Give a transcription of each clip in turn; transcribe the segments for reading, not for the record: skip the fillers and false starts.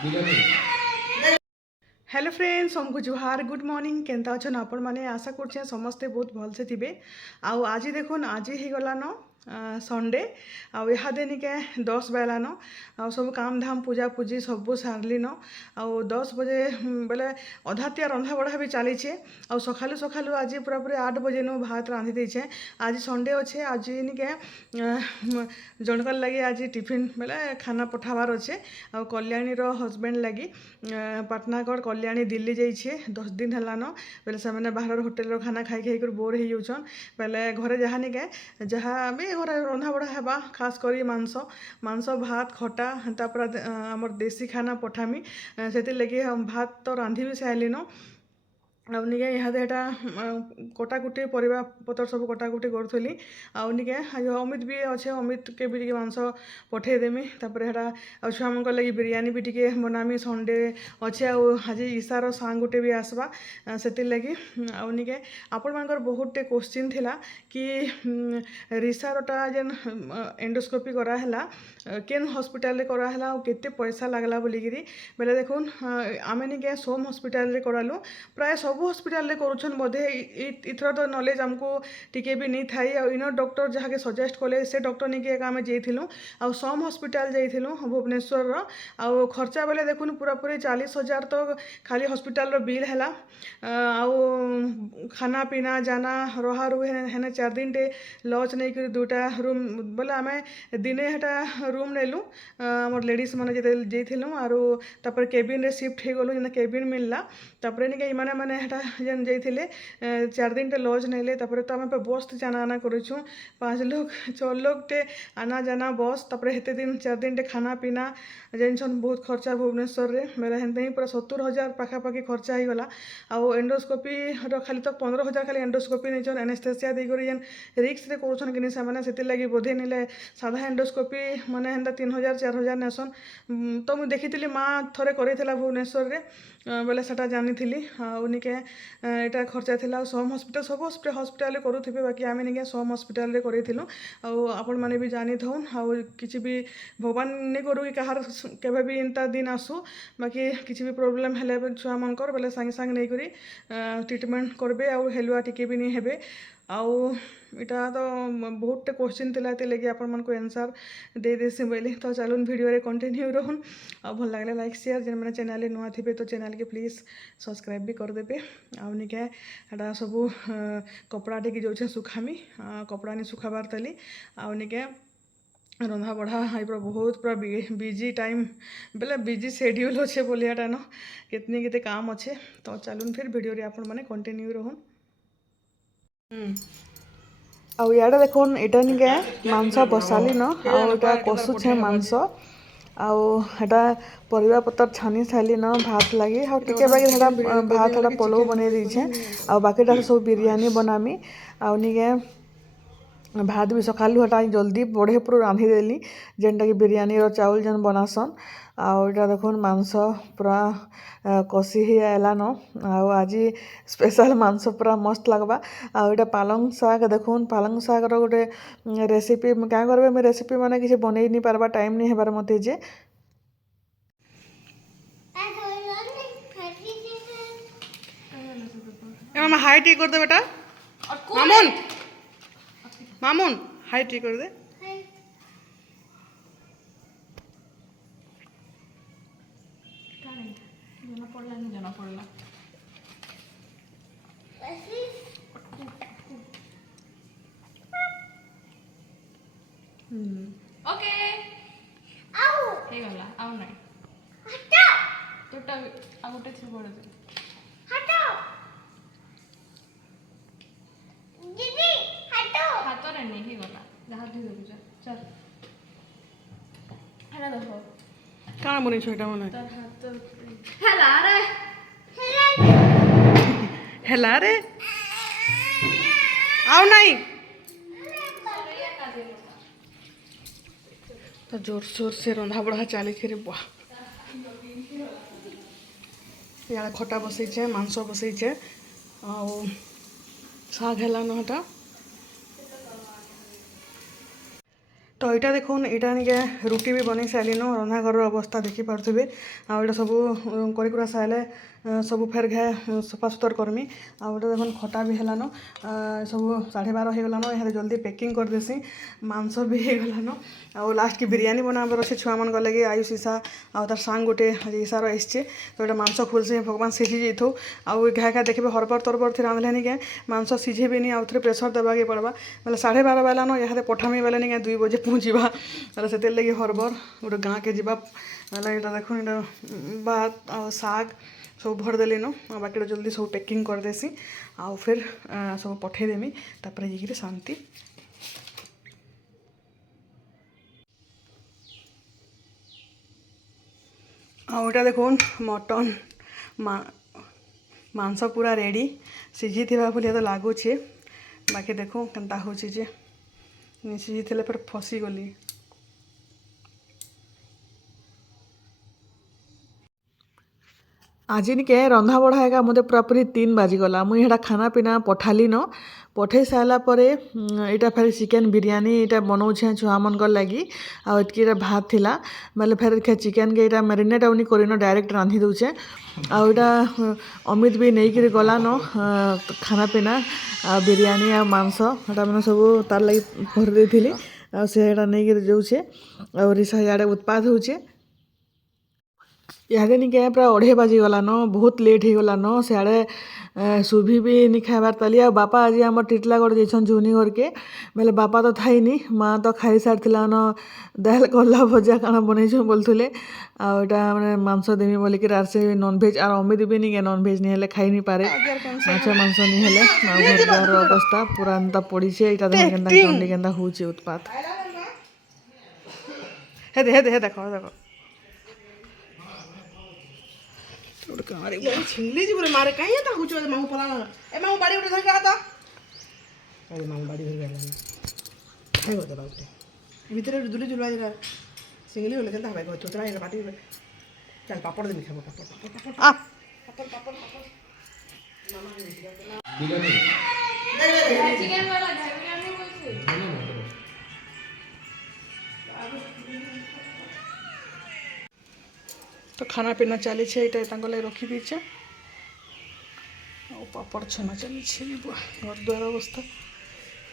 Hello friends हमको जुहार good morning केनता अच्छन आपण मैंने आशा कर समस्ते बहुत भलसे थे आउ आज देखुन आज ही गलान संडे आदे निके 10 बेलान सब काम धाम पूजा पूजी सब सारलिन आउ 10 बजे बेले अधातिया रंधा बढ़ा भी चलीचे आउ सकालू सकालू आज पूरा पूरी 8 बजे नु भात रांधि देछे। आज संडे अच्छे आज निके जनकर लगे आज टिफिन बेले खाना पठाबार अच्छे आउ कल्याणी हजबैंड लगी पाटनागढ़ कल्याणी दिल्ली जाइए 10 दिन हेलान बेले से बाहर होटेल खाना खाई खाई कर बोर हो जाऊन बेले घरे जहाँ निके जहाँ भी घर रंधा बढ़ा हेबा खास करी मांस मांस भात खटा तापर आमर देसी खाना पठामी से लगे भात तो रांधि भी सारिलिन आउनिके इहादे एटा कटाकुटी परिबा पतर सब कटाकुटी करूली आउनिके अमित भी अच्छे अमित के भी मांस पठे देमी तापर हेटा छुआ मन लगी बिरयानी भी टिके बनामी संडे अच्छे आज ईशार सांग गोटे भी आसबा से लगी आउनिके आपण मानकर बहुत टे क्वेश्चन थिला कि रिसारटा जेन एंडोस्कोपी कराला केन हॉस्पिटल रे कराला केते पैसा लागला बोलिकी बेले देखुन आमे निके सोम हॉस्पिटल रे करालु प्राय सब हॉस्पिटल करुछन बोधे इथर तो नॉलेज हमको टिके भी नहीं थाई इन डॉक्टर जहाँ के सजेस्ट कले से डॉक्टर निके आम जाइलु आ सम हॉस्पिटल जाइलु भुवनेश्वर आउ खर्चा बेले देखुन पूरा पूरी 40,000 तो खाली हॉस्पिटल बिल है आउ खाना पीना जाना रहा रुहे हेने 4 दिन टे लॉज नहीं कर 2टा रूम बोले आम दिने हेटा रूम नेलु आम लेडीज मैंने जाइलु आरो तापर केबिन रे शिफ्ट हो गलु जेना केबिन मिलला तापर निके इमाने माने हेटा जेन जाइथिले 4 दिन टे लॉज नेले तापर तो आम पे बस जाना आना करूछु 5 लोग 6 लोग टे आना जाना बस तापर हेते दिन 4 दिन टे खाना पीना जेनसन बहुत खर्चा भुवनेश्वर रे मेरा हेनते ही पूरा 70,000 पाखापाखि खर्चा ही गला आउ एंडोस्कोपी खाली तो 15,000 खाली एंडोस्कोपी नहीं एनेस्थेसिया देकर जेन रिक्स रे करूछन कि से से लगी बोधे निले साधा एंडोस्कोपी माने हेन्ता 3,000 4,000 नेसन तो मुझे देखी माँ थरे कर भुवनेश्वर रे बोले सेटा जानी आउनिके यहाँ खर्चा थिला सोम हॉस्पिटल सब हॉस्पिटल करूथे बाकी आम निके सोम हॉस्पिटल रे करूँ आपण मैंने भी जानी थौन आउ किसी भी भगवान नहीं करू कि कहार केवे भी इंता दिन आसू बाकी किसी भी प्रोब्लेम हेले छुआ मनकर बोले सांगे सांगे नहीं करी ट्रीटमेंट करबे आउ हेलुआ टिके भी नहीं हेबे आउ इटा तो बहुत क्वेश्चन थिला लगे आपण मन को आंसर दे देसी बोली तो चलून वीडियो रे कंटिन्यू रहून आ भल लगे लाइक शेयर जेन मैंने चैनल नुआ थे तो चैनल के प्लीज सब्सक्राइब भी करदेवे आउ निके एटा सब कपड़ा टेक जाऊे सुखामी कपड़ा नहीं सुखाबार तली आउ निके रंधा बढ़ा पूरा बहुत पूरा बिजी टाइम बेले बिजी शेड्यूल अच्छे बोलियाटा न कितनी केते काम अच्छे तो चलून फिर वीडियो रे आपण माने कंटिन्यू रहून आउ इे देखुन यहाँ निके मांस बसाली न आटा कषुचे मांस आटा परिवा पतर छानी सारी न भात लगी हाँ टिके बाकी भात पलव बन दीछे आ बाकीटा सब बिरयानी बनामी आउ निके भात भी सकालू हटा जल्दी बढ़े पूरा रांधिदेली जेनटा कि बिरयानी चाउल जेन बनासन आटा देखुन मांस पूरा कषि ही आलान आज स्पेशल मांस पूरा मस्त लगवा आटा पालंग शाग देखुन पालंग शागर गोटे रेसिपी क्या करबे मैं रेसिपी माने किसी बन नहीं पार्बा टाइम नहीं हेबार मत जे हाई टी कर दे बेटा मामून मामून हाई टी कर दे जना पड़ला ओके आउ हे गला आउ नाही हटा तोटा आ गोटे थी बड़ दे हटा दीदी हटो हाथ रे नहीं हे गला जहां धि दे चल हला देखो का बनी छोटा मन तो हाथ हला रे हला रे आओ नहीं तो जोर शोर से रंधा बढ़ा चली रे बुआ यहाँ खटा बसैचे मांस बसैचे आउ शाग है नटा तो यहाँ देखुन यहाँ निके रुटी भी बन सारिन रंधा घर अवस्था देखिपे आटा सब कर सारे सब फेर घे सफा सुतर करमी आटा देखुन खटा भी हेलान सब 12:30 हो गलान यहाँ जल्दी पैकिंग करदेसी मांस भी होगलान आ लास्ट की बिरयानी बनाबार अच्छे छुआ मान लगे आयुष ईसा आ तार सांग गोटे ईसार आसचे तो ये मांस खोलसे भगवान सीझी जाइथो आउ घा घा देखिए हरबर तरबर थी रांधले के मांस सीझेबी आउ थे प्रेसर देवाके पड़वा बोले 12:30 बालान यहाँ पठामी बेले नहीं 2 बजे पहुँचवा बोले से लगे हरबर गोटे गाँ के जावा बोले यहाँ देखो यहाँ भात आ साग सब भरदेली न बाकी जल्दी सब पैकिंग करदेसी आउ फिर सब पठेदेमी तापर ये शांति आउटा देखुन मटन मांस पूरा रेडी सीझी बोली तो लगुचे बाकी देखो केनता हो सीझी फिर फसीगली आज निके रंधा बढ़ा एका मत पूरापूरी 3 बाजिगला मुई हेटा खाना पीना पठाली न पठे सारापर यहाँ फिर चिकेन बिरयानी यहाँ बनाऊे छुआ मन लगी आटकी भात थिला बोले फिर चिकेन के यहाँ मैरिनेट आउनी करन डायरेक्ट रांधि दौचे आटा अमित भी नहीं कर गला न खाना पीना बिरयानी आ मांस हटा मैंने सब तार लगी भर देती से नहीं जाऊे और रिसा इे उत्पाद होचे इहादे निके पूरा 2:30 बाजिगलान बहुत लेट हो गलान सियाड़े सुभी भी नहीं खाइबार ताली आ बापा आज आम टिटलागढ़ जाइछन झुनी घर के बोले बापा तो थाइनी माँ तो खाई सारिलान दाल कला भजा काना बनईछन बोलुले आटा मैंने मांस देमी बोलिक से नॉनभेज और अमित भी नहीं नॉनभेज नहीं खाई नहीं पारे माछ मांस नहीं घर अवस्था पूरा एंता पड़ी केन्ता हूँ उत्पात हे देखो देखो छिंगली जी बोले मारे कहीं था कुछ मामू पला ए मामू बाड़ी उठे धर के आता अरे मामू बाड़ी धर गया है गो बाउटे भीतर दुली जुलवा जरा सिंगली बोले केनता भाई गो तोरा ए बाटी चल पापड़ दे खाबो पापड़ आ पापड़ मामा चिकन वाला घर बिरयानी बोलते तो खाना पीना चली ये रखी दीचे पापड़ छना चली घर द्वार अवस्था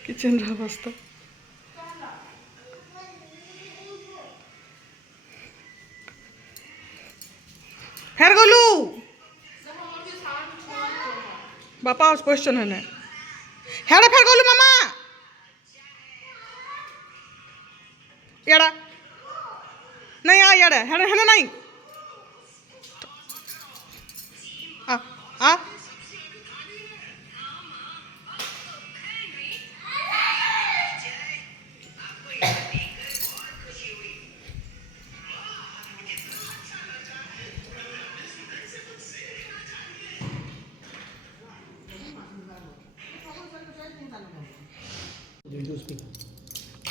किचन अवस्था फेर गलू बापा क्वेश्चन है हेड़ा फेर गलू मामा याड़ा नहीं आ याड़ा है नहीं आ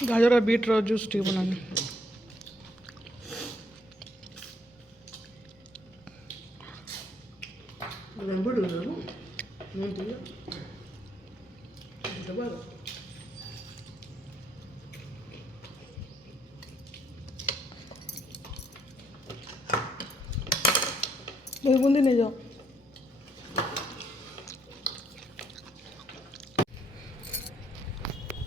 गाजर और बीट रो जूस टी बनाने बूंदी नहीं जाओ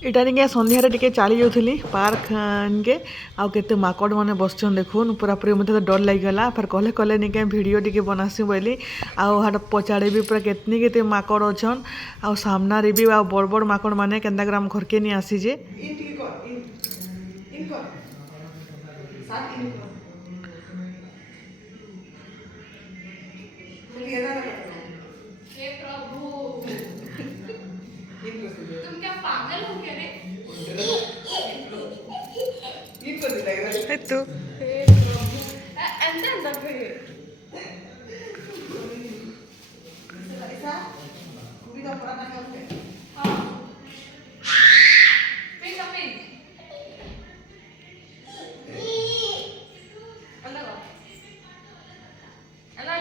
इटा निके संध्यार टिके चली जाऊली पार्क निके आउ केते माकड़ मैंने बसचन देखुन पूरापूरी मत डर लगिगला फिर कहले कहले निके वीडियो टिके बनासी बोली आउ हाट पचाड़े भी पूरा केतनी केते माकड़ अच्छन आउ सामनारे भी आउ बड़ बड़ माकड़ मैंने केन्दा ग्राम घर के नहीं आसीजे हे प्रभु तुम क्या पागल हो क्या रे तो हे प्रभु अंदर फिर हाँ फिर कमिंग अंदर आओ अंदर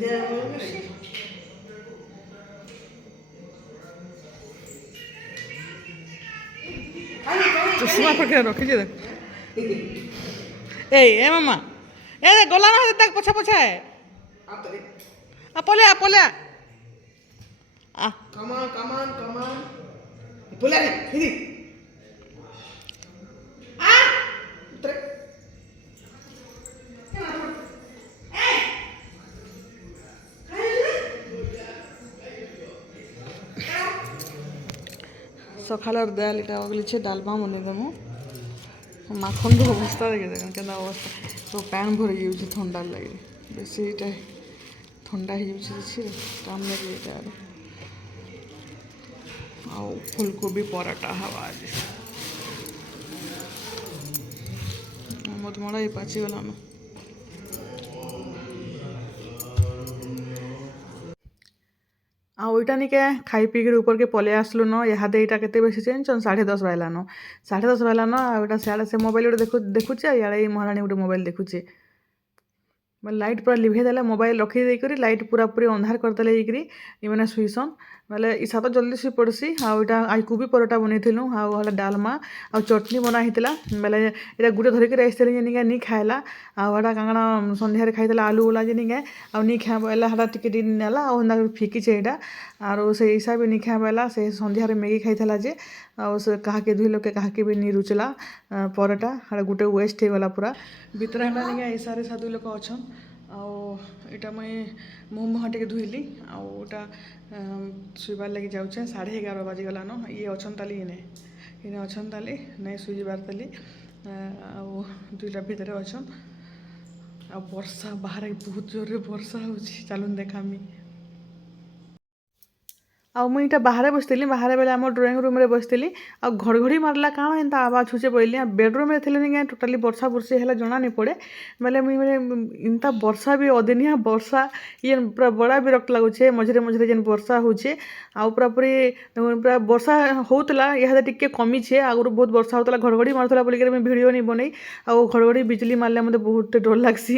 जाओ চশমা পরে রখিছে দেখ এ মামা এ গলা না দেখ পছা পছা পলে Come on. Pulang ni, sini. Trek. সকালের দেয়াল এটা ওগুলিছে ডালমা মনে দেবো মাখন অবস্থা দেখে দেখুন কেন অবস্থা সব প্যান ভরে যাচ্ছে ଥଣ୍ଡା লাগে বেশি এটা ଥଣ୍ଡା ହେଇଯାଉଛି କିଛି କାମ ଲାଗେ ଏଇଟା ଆଉ ଫୁଲକୋବି ପରଟା ହବା ଆଜି ମତେ ମଡ଼ା ଏଇ ପାଚିଗଲାନ ଆଉ ଏଇଟା ନିକେ ଖାଇ ପିଇକିରି ଉପରକେ ପଲେଇ ଆସିଲୁ ନ ଇହାଦେ ଏଇଟା କେତେ ବେଶୀ ଜାଣିଛନ୍ 10:30 ବାଜିଲାନ 10:30 ବାଜିଲାନ ଆଉ ଏଇଟା ସିଆଡ଼େ ସେ ମୋବାଇଲ ଗୋଟେ ଦେଖୁଛେ ଆଉ ଇଆଡ଼େ ଏଇ ମହାରାଣୀ ଗୋଟେ ମୋବାଇଲ ଦେଖୁଛେ ଲାଇଟ୍ ପୁରା ଲିଭେଇ ଦେଲେ ମୋବାଇଲ ରଖି ଦେଇକରି ଲାଇଟ୍ ପୁରାପୁରି ଅନ୍ଧାର କରିଦେଲେ ହେଇକିରି ଏମାନେ ଶୁଇସନ୍ ବେଲେ ଇସା ତ ଜଲ୍ଦି ଶୁଇ ପଡ଼୍ସି ଆଉ ଏଇଟା ଆଇ କୋବି ପରଟା ବନେଇଥିଲୁ ଆଉ ହେଲା ଡାଲମା ଆଉ ଚଟନି ବନା ହେଇଥିଲା ବେଲେ ଏଇଟା ଗୁଟେ ଧରିକିରି ଆସିଥିଲି ଯେନିକା ନି ଖାଇଲା ଆଉ ଏଇଟା କାଣା ସନ୍ଧ୍ୟାରେ ଖାଇଥିଲା ଆଲୁ ଉଲା ଯେନିକା ଆଉ ନି ଖାଇବା ବେଲା ହେଟା ଟିକେ ଟିକେ ନେଲା ଆଉ ହେନ୍ତା ଫିକିଛେ ଏଇଟା ଆରୁ ସେ ଇସା ବି ନି ଖାଇବା ବେଲା ସେ ସନ୍ଧ୍ୟାରେ ମ୍ୟାଗି ଖାଇଥିଲା ଯେ ଆଉ ସେ କାହାକେ ଦୁଇ ଲୋକେ କାହାକେ ବି ନି ରୁଚଲା ପରଟା ହେଟା ଗୁଟେ ୱେଷ୍ଟ ହେଇଗଲା ପୁରା ଭିତରେ ହେଟା ନିକେ ଇସାରେ ସା ଦୁଇ ଲୋକ ଅଛନ୍ ଆଉ ଏଇଟା ମୁଇଁ ମୁହଁ ଟିକେ ଧୁଇଲି ଆଉ ଏଇଟା ଶୁଇବାର୍ ଲାଗି ଯାଉଛେ 11:30 ବାଜିଗଲାନ ଇଏ ଅଛନ୍ ତାଲି ଇନେ ଅଛନ୍ ତାଲି ନାଇଁ ଶୁଇଯିବାର୍ ତାଲି ଆଉ ଦୁଇଟା ଭିତରେ ଅଛନ୍ ଆଉ ବର୍ଷା ବାହାରେ ବହୁତ ଜୋରରେ ବର୍ଷା ହେଉଛି ଚାଲୁନ୍ ଦେଖାମି ଆଉ ମୁଇଁ ଏଇଟା ବାହାରେ ବସିଥିଲି ବାହାରେ ବେଲେ ଆମ ଡ୍ରଇଂ ରୁମ୍ରେ ବସିଥିଲି ଆଉ ଘଡ଼ଘଡ଼ି ମାରିଲା କାଣା ଏନ୍ତା ଆବାଜ ହଉଛେ ବୋଇଲି ଆଉ ବେଡ଼ରୁମ୍ରେ ଥିଲେ ନିକେ ଟୋଟାଲି ବର୍ଷା ବୁର୍ଷି ହେଲେ ଜଣା ନାଇଁ ପଡ଼େ ବେଲେ ମୁଇଁ ଏନ୍ତା ବର୍ଷା ବି ଅଦିନିଆ ବର୍ଷା ଇଏ ପୁରା ବଡ଼ା ବିରକ୍ତ ଲାଗୁଛେ ମଝିରେ ଯେନ୍ ବର୍ଷା ହଉଛେ ଆଉ ପୁରାପୁରି ପୁରା ବର୍ଷା ହଉଥିଲା ଇହାଦେ ଟିକେ କମିଛେ ଆଗରୁ ବହୁତ ବର୍ଷା ହଉଥିଲା ଘଡ଼ଘଡ଼ି ମାରୁଥିଲା ବୋଲିକରି ମୁଇଁ ଭିଡ଼ିଓ ନି ବନେଇ ଆଉ ଘଡ଼ଘଡ଼ି ବିଜୁଳି ମାରଲେ ମୋତେ ବହୁତ ଡର ଲାଗ୍ସି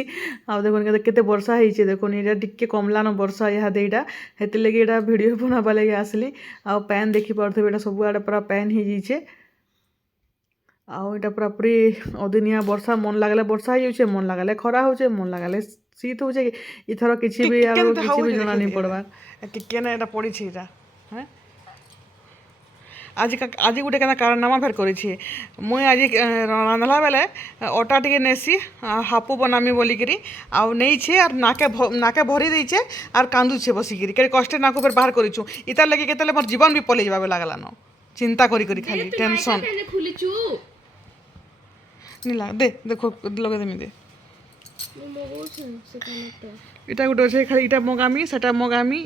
ଆଉ ଦେଖୁନ୍ କେତେ ବର୍ଷା ହେଇଛେ ଦେଖୁନ୍ ଏଇଟା ଟିକେ କମଲାନ ବର୍ଷା ଇହାଦେ ଏଇଟା ହେଥିର୍ଲାଗି ଏଇଟା ଭିଡ଼ିଓ ବନାବା ଲାଗି ଆସିଲି ଆଉ ପ୍ୟାନ୍ ଦେଖିପାରୁଥିବେ ଏଇଟା ସବୁଆଡ଼େ ପୁରା ପ୍ୟାନ୍ ହେଇଯାଇଛେ ଆଉ ଏଇଟା ପୁରାପୁରି ଅଦିନିଆ ବର୍ଷା ମନ ଲାଗଲେ ବର୍ଷା ହେଇଯାଉଛେ ମନ ଲାଗଲେ ଖରା ହଉଛେ ମନ ଲାଗଲେ ଶୀତ ହଉଛେ ଇଥର କିଛି ବି ଆଉ କିଛି ବି ଜଣା ନାଇଁ ପଡ଼ବାର୍ କେନେ ଏଇଟା ପଡ଼ିଛି ଏଇଟା হ্যাঁ ଆଜି ଗୋଟେ କେନ୍ତା କାରନାମା ଫେର୍ କରିଛି ମୁଇଁ ଆଜି ରାନ୍ଧଲା ବେଲେ ଅଟା ଟିକେ ନେସି ହାପୁ ବନାମି ବୋଲିକିରି ଆଉ ନେଇଛେ ଆର୍ ନାକେ ଭରି ଦେଇଛେ ଆର୍ କାନ୍ଦୁଛେ ବସିକିରି କେତେ କষ্টে ନାକୁ ଫେର୍ ବାହାର କରିଛୁ ଇତାର ଲାଗି କେତେବେଳେ ମୋର ଜୀବନ ବି ପଲେଇ ଯିବା ଲାଗଲାନ ଚିନ୍ତା କରି ଖାଲି টেনশন খুলিছু নিলা দে দেখো লগে দেমি দে এটা গোটে অছে খালি এটা মগামি সেটা মগামি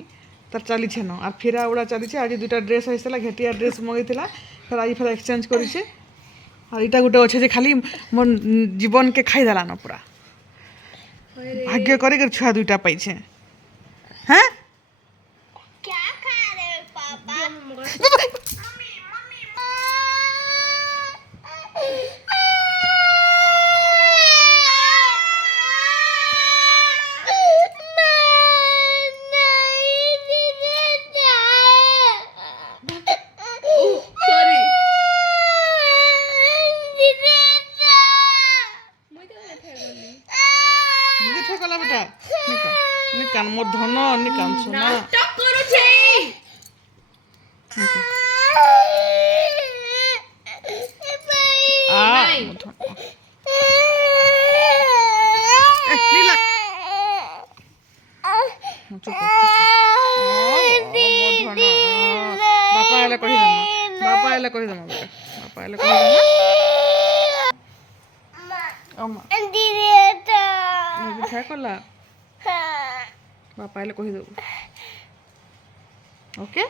তার চালিছে ন আর ফেরা ওড়া চালিছে আজ দুইটা ড্রেস আসছিলা ঘেটিয়া ড্রেস মগাইছিলা ফের আজ ফের এক্সচেঞ্জ করেছে আর এটা গোটে অছে যে খালি মোর জীবনকে খাই দেলান পুরা ভাগ্য করে ছুয়া দুইটা পাইছে হ্যাঁ क्या खा रहे हो पापा সরি নিজে ঠেকলা বেটা নিকান মোর ধন নিকান সোনা নাটক করুছে নাই। বাপা এলে কহিদম বাপা এলে কহিদম বাপা এলে কহিদম ঠেকলা বাপা এলে কহিদব ওকে